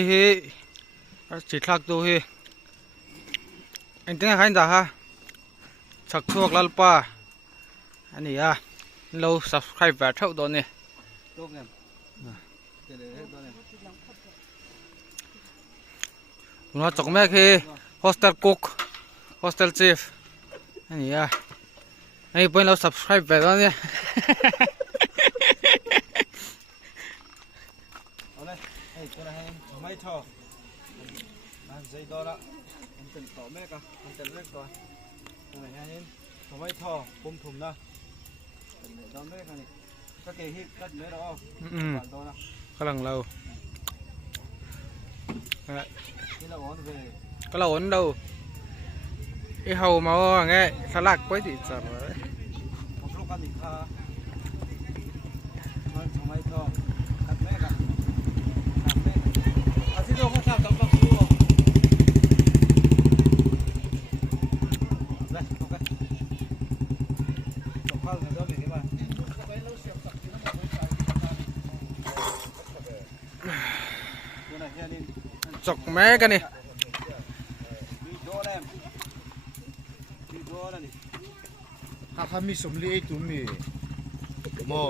hi chỉ thắc tu hi anh tiếng khán giả ha chắc thuộc lalpa anh ấy à lâu subscribe và thâu đó nè nó chọc mẹ khi hostel cook hostel chef anh ấy à anh ấy lâu subscribe về đó nè cái này mấy thò dây đó đó anh cần tỏ mẹ cả anh cần mẹ rồi này anh mấy thò bông thùng đó đó mẹ cái này các cái hít cắt mẹ đó có lần lâu cái là ổn về có là ổn đâu cái hầu máu nghe khá lạc quấy thì sợ đấy một lúc ăn thì kha mấy thò cắt mẹ cả chọc mé cái này Kami sumli itu mi, mo.